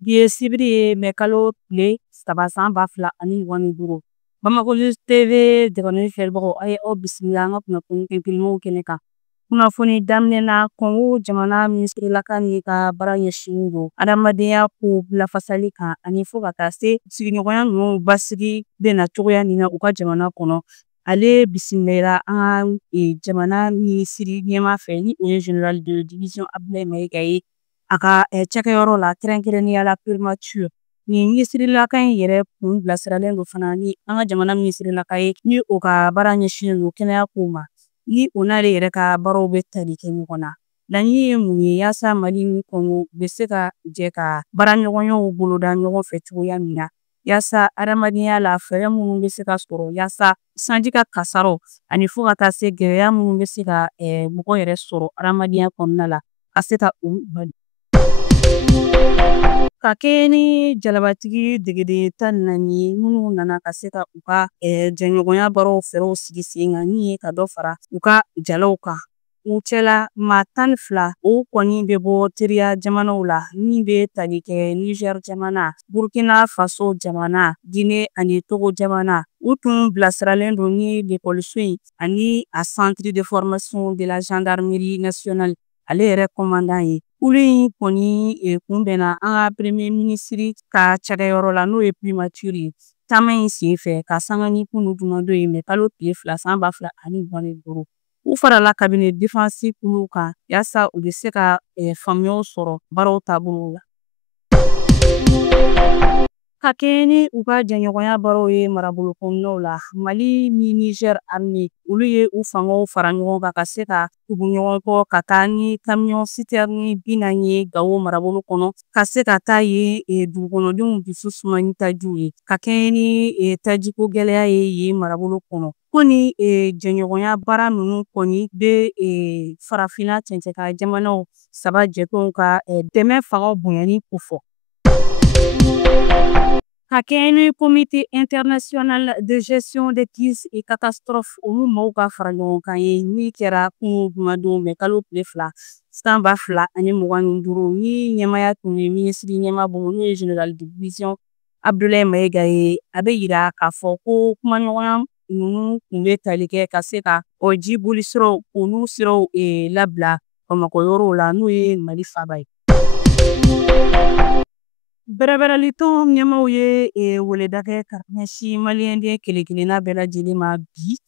Bi ye sibiri ye mɛ kalo tile saba san 2025 Bamakɔ News TV dɛgɛni filɛbagaw a ye aw bisimila an ka kunnafoni kinkilimanw kɛnɛ kan. Kunnafoni daminɛ na Kongo jamana minisirielaka ni ka baara ɲɛsinnen don adamadenya ko lafasali kan ani fo ka taa se sigiɲɔgɔnya ninnu basigi bɛna cogoya min na u ka jamana kɔnɔ. Ale bisimila an ka jamana minisiri ɲɛma fɛ ni o ye général de division Abdoulaye Mayiga ye a ka cakɛyɔrɔ la kɛrɛnkɛrɛnnenya la primature. Nin minisirielaka in yɛrɛ kun bilasiralen don fana ni an ka jamana minisirielaka ye ni o ka baara ɲɛsinnen don kɛnɛya kow ma. Ni o n'ale yɛrɛ ka baaraw bɛ tali kɛ ɲɔgɔn na. Laɲini ye mun ye yaasa Mali ni Kongo bɛ se ka jɛ ka baara ɲɔgɔnyaw boloda ɲɔgɔn fɛ cogoya min na. Yaasa adamadenya la fɛɛrɛ minnu bɛ se ka sɔrɔ yaasa sanji ka kasaraw ani fo ka taa se gɛlɛya minnu bɛ se ka mɔgɔ yɛrɛ sɔrɔ adamadenya kɔnɔna la ka se ka olu bali. Ka kɛɲɛ ni Jalabatigi degeden 14 ye minnu nana ka se ka u ka jɛɲɔgɔnya baaraw fɛɛrɛw sigi sen kan min ye ka dɔ fara u ka jalaw kan. U cɛla maa 12 o kɔni bɛ bɔ teriya jamanaw la min bɛ tali kɛ Niger jamana, Burkina Faso jamana, Guinée ani Togo jamana. U tun bilasiralen don ni l'école-so in ani a centre de formation de la gendarmerie nationale ale yɛrɛ commandant ye. Kulu in kɔni kunbɛnna an ka premier ministre ka cakɛyɔrɔ la n'o ye primature ye. Taama in sen fɛ ka sanga ni kunun jumadon ye mɛ kalo tile 2 san 2025. U farala cabinet défense kulu kan yaasa u bɛ se ka faamuyaw sɔrɔ baaraw taabolo la. Ka kɛɲɛ ni u ka jɛɲɔgɔnya baaraw ye marabolo kɔnɔnaw la, Mali ni Niger armée olu ye u fangaw fara ɲɔgɔn kan ka se ka tugu ɲɔgɔn kɔ ka taa ni camion citerne 40 ye Gao marabolo kɔnɔ ka se ka taa yen dugukɔnɔdenw dusu suma ni tajiw ye ka kɛɲɛ ni tajiko gɛlɛya ye yen marabolo kɔnɔ. Ko ni jɛɲɔgɔnya baara ninnu kɔni bɛ farafinna cɛncɛka jamanaw 3 jɛtɔnw ka dɛmɛ fanga bonyani ko fɔ. Ka kɛɲɛ ni comité international de gestion des crises et catastrophes olu maaw ka fara ɲɔgɔn kan ye min kɛra kunun jumadon mɛ kalo tile 2 san 2025 ni ɲɛmaya tun ye minisiri ɲɛma bolo n'o ye général de division Abdoulaye Mayiga ye. A bɛ yira k'a fɔ ko kumaɲɔgɔnya ninnu tun bɛ tali kɛ ka se ka jibolisiraw olu siraw labila Bamakɔ yɔrɔw la n'o ye Mali faaba ye. Bɛrɛbɛrɛli tɔn ɲɛmaw ye weleda kɛ ka ɲɛsin maliyɛnden kelen-kelenna bɛɛ lajɛlen ma bi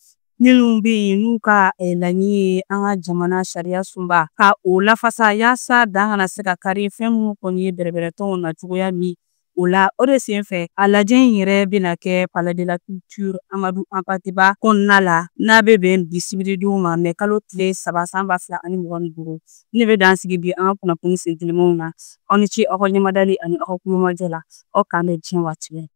minnu bɛ yen n'u ka laɲini ye an ka jamana sariya sunba ka o lafasa yaasa dan kana se ka kari fɛn minnu kɔni ye bɛrɛbɛrɛ tɔnw na cogoya min o la o de sen fɛ a lajɛ in yɛrɛ bɛna kɛ palais de la culture Amadu Ampateba kɔnɔna la n'a bɛ bɛn bi sibiridon ma mɛ kalo tile 3 san 2025 ne bɛ dan sigi bi an ka kunnafoni sentilamaw na aw ni ce aw ka ɲɛmadali ani aw ka kulomajɔ la aw k'an bɛn diɲɛ waati bɛɛ.